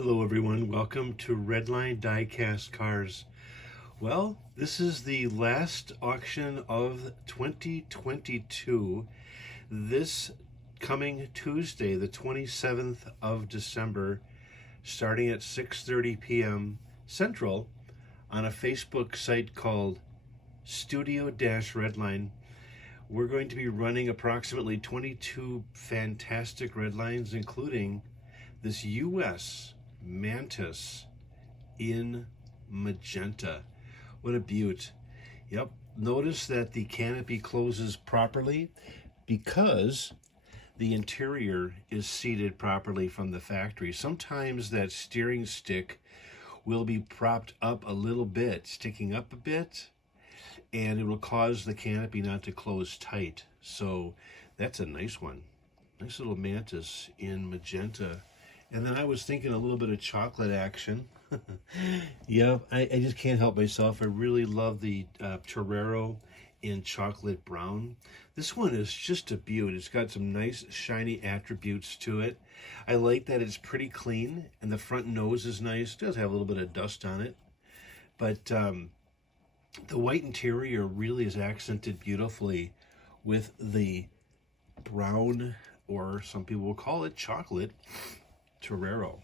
Hello everyone, welcome to Redline Diecast Cars. Well, this is the last auction of 2022. This coming Tuesday, the 27th of December, starting at 6:30 p.m. Central on a Facebook site called Studio-Redline. We're going to be running approximately 22 fantastic Redlines, including this US Mantis in magenta. What a beaut. Yep. Notice that the canopy closes properly because the interior is seated properly from the factory. Sometimes that steering stick will be propped up a little bit, sticking up a bit, and it will cause the canopy not to close tight. So that's a nice one. Nice little Mantis in magenta. And then I was thinking a little bit of chocolate action. Yeah, I just can't help myself. I really love the Torero in chocolate brown. This one is just a beaut. It's got some nice shiny attributes to it. I like that it's pretty clean, and the front nose is nice. It does have a little bit of dust on it. But the white interior really is accented beautifully with the brown, or some people will call it chocolate, Torero.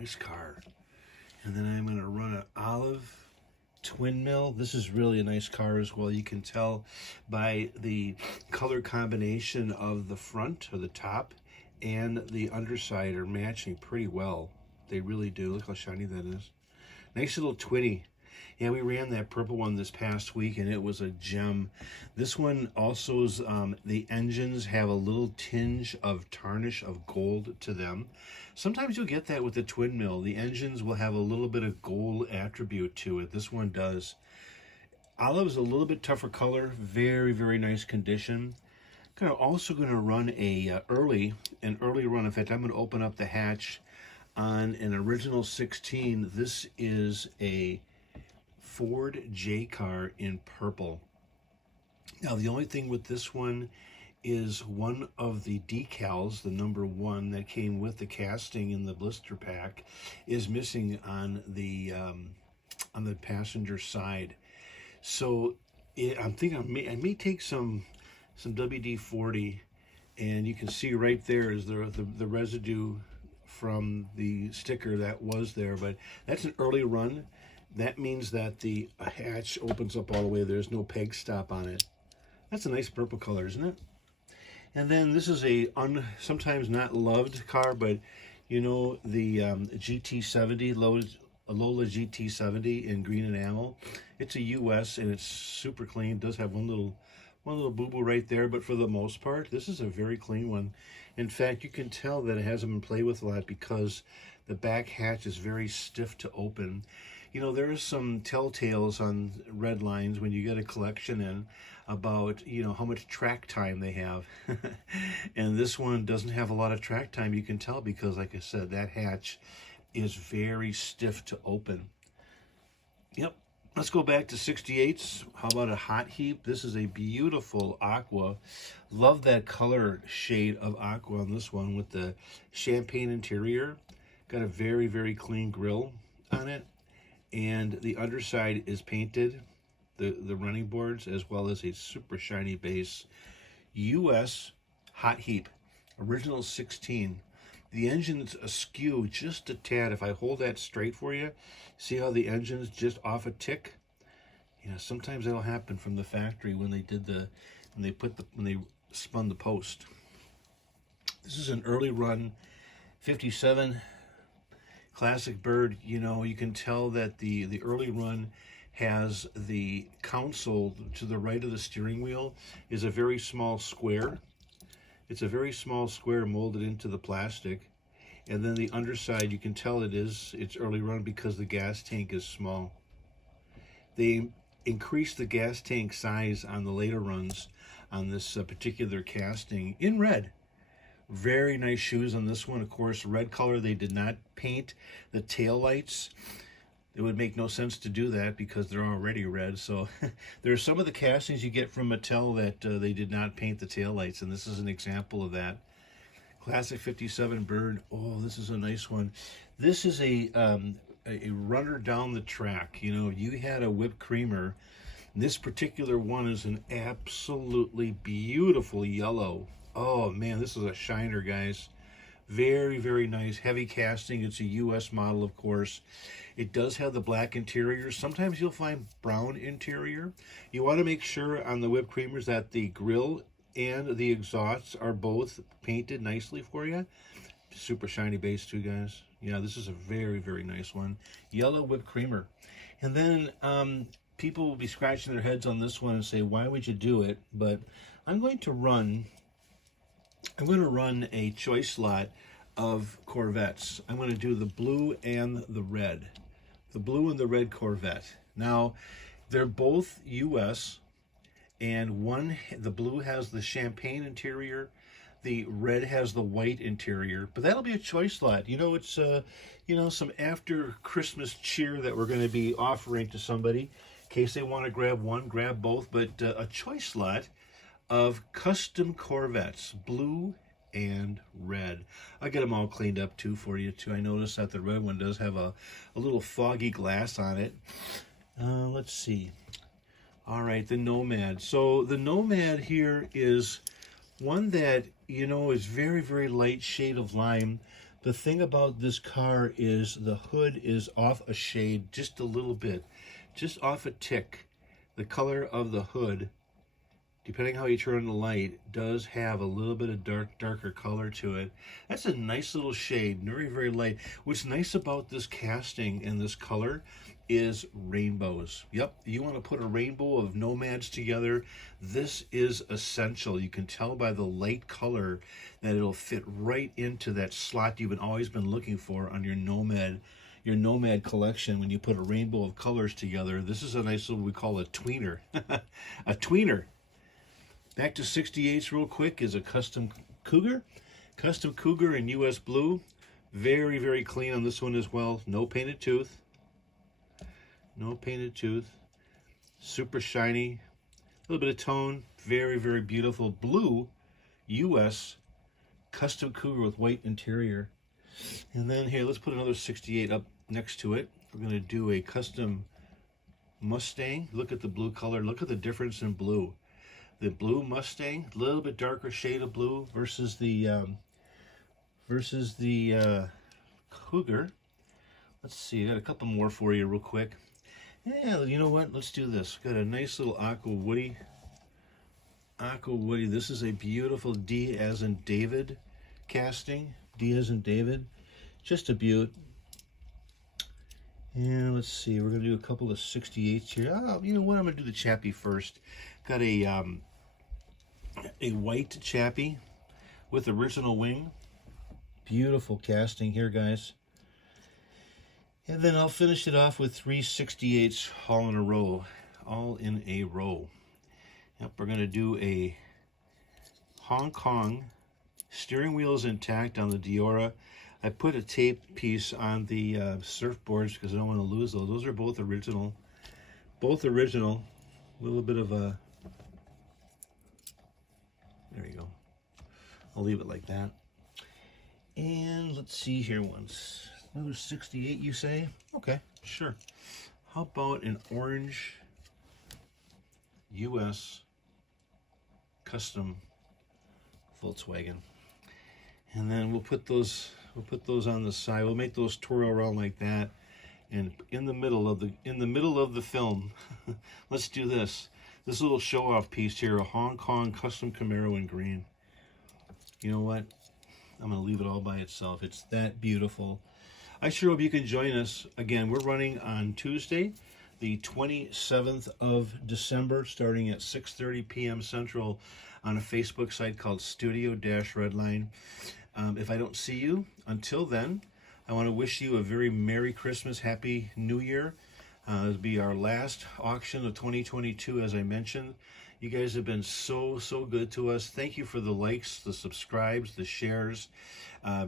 Nice car. And then I'm going to run an olive twin mill. This is really a nice car as well. You can tell by the color combination of the front or the top and the underside are matching pretty well. They really do. Look how shiny that is. Nice little twinny. Yeah, we ran that purple one this past week, and it was a gem. This one also is, the engines have a little tinge of tarnish of gold to them. Sometimes you'll get that with the twin mill. The engines will have a little bit of gold attribute to it. This one does. Olive is a little bit tougher color. Very, very nice condition. Also going to run an early run. In fact, I'm going to open up the hatch on an original 16. This is a Ford J car in purple. Now the only thing with this one is one of the decals, the number 1 that came with the casting in the blister pack, is missing on the passenger side. So I'm thinking I may take some WD-40, and you can see right there is the residue from the sticker that was there, but that's an early run. That means that the hatch opens up all the way. There's no peg stop on it. That's a nice purple color, isn't it? And then this is a sometimes not loved car, but you know, the GT70, Lola GT70 in green enamel. It's a US and it's super clean. It does have one little boo-boo right there, but for the most part, this is a very clean one. In fact, you can tell that it hasn't been played with a lot because the back hatch is very stiff to open. You know, there are some telltales on Redlines when you get a collection in about, you know, how much track time they have. And this one doesn't have a lot of track time. You can tell because, like I said, that hatch is very stiff to open. Yep. Let's go back to 68s. How about a hot heap? This is a beautiful aqua. Love that color shade of aqua on this one with the champagne interior. Got a very, very clean grille on it. And the underside is painted, the running boards, as well as a super shiny base. US hot heap, original 16. The engine's askew just a tad. If I hold that straight for you, see how the engine's just off a tick? You know, sometimes that'll happen from the factory when they did when they spun the post. This is an early run 57 classic bird. You know, you can tell that the early run has the console to the right of the steering wheel is a very small square. It's a very small square molded into the plastic. And then the underside, you can tell it's early run because the gas tank is small. They increased the gas tank size on the later runs on this particular casting in red. Very nice shoes on this one. Of course, red color. They did not paint the tail lights. It would make no sense to do that because they're already red. So there are some of the castings you get from Mattel that they did not paint the tail lights, and this is an example of that. Classic 57 bird. Oh, this is a nice one. This is a runner down the track. You know, you had a whipped creamer. This particular one is an absolutely beautiful yellow. Oh man, this is a shiner, guys. Very, very nice. Heavy casting. It's a US model, of course. It does have the black interior. Sometimes you'll find brown interior. You want to make sure on the whipped creamers that the grill and the exhausts are both painted nicely for you. Super shiny base too, guys. Yeah, this is a very, very nice one. Yellow whipped creamer. And then people will be scratching their heads on this one and say, why would you do it? But I'm going to run a choice lot of Corvettes. I'm going to do the blue and the red. The blue and the red Corvette. Now, they're both US, and the blue has the champagne interior, the red has the white interior, but that'll be a choice lot. You know, it's some after Christmas cheer that we're going to be offering to somebody in case they want to grab one, grab both, but a choice lot of custom Corvettes, blue and red. I'll get them all cleaned up too for you too. I noticed that the red one does have a little foggy glass on it. Let's see. All right, the Nomad. So the Nomad here is one that, you know, is very, very light shade of lime. The thing about this car is the hood is off a shade just a little bit, just off a tick. The color of the hood, depending how you turn the light, does have a little bit of darker color to it. That's a nice little shade, very, very light. What's nice about this casting and this color is rainbows. Yep, you want to put a rainbow of Nomads together, this is essential. You can tell by the light color that it'll fit right into that slot you've always been looking for on your Nomad collection. When you put a rainbow of colors together, this is a nice little, we call a tweener. A tweener. Back to 68s real quick is a custom Cougar. Custom Cougar in US blue. Very, very clean on this one as well. No painted tooth. No painted tooth. Super shiny. A little bit of tone. Very, very beautiful. Blue US custom Cougar with white interior. And then here, let's put another 68 up next to it. We're going to do a custom Mustang. Look at the blue color. Look at the difference in blue. The blue Mustang, a little bit darker shade of blue versus the Cougar. Let's see, I got a couple more for you real quick. Yeah, you know what? Let's do this. Got a nice little Aqua Woody. Aqua Woody. This is a beautiful D as in David casting. D as in David. Just a beaut. And let's see, we're going to do a couple of 68s here. Oh, you know what? I'm going to do the Chappie first. Got a white Chappie with original wing. Beautiful casting here, guys. And then I'll finish it off with 3 68s all in a row. All in a row. Yep, we're going to do a Hong Kong. Steering wheel is intact on the Diora. I put a tape piece on the surfboards because I don't want to lose those. Those are both original. Both original. A little bit of a... There you go. I'll leave it like that. And let's see here once. Another 68, you say? Okay, sure. How about an orange US custom Volkswagen? And then we'll put those on the side. We'll make those twirl around like that. And in the middle of the film, let's do this. This little show-off piece here, a Hong Kong custom Camaro in green. You know what? I'm going to leave it all by itself. It's that beautiful. I sure hope you can join us. Again, we're running on Tuesday, the 27th of December, starting at 6:30 p.m. Central on a Facebook site called Studio-Redline. If I don't see you until then, I want to wish you a very Merry Christmas, Happy New Year. It'll be our last auction of 2022, as I mentioned. You guys have been so good to us. Thank you for the likes, the subscribes, the shares.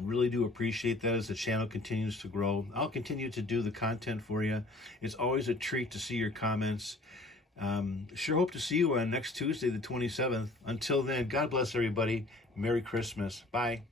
Really do appreciate that as the channel continues to grow. I'll continue to do the content for you. It's always a treat to see your comments. Sure hope to see you on next Tuesday, the 27th. Until then, God bless everybody. Merry Christmas. Bye.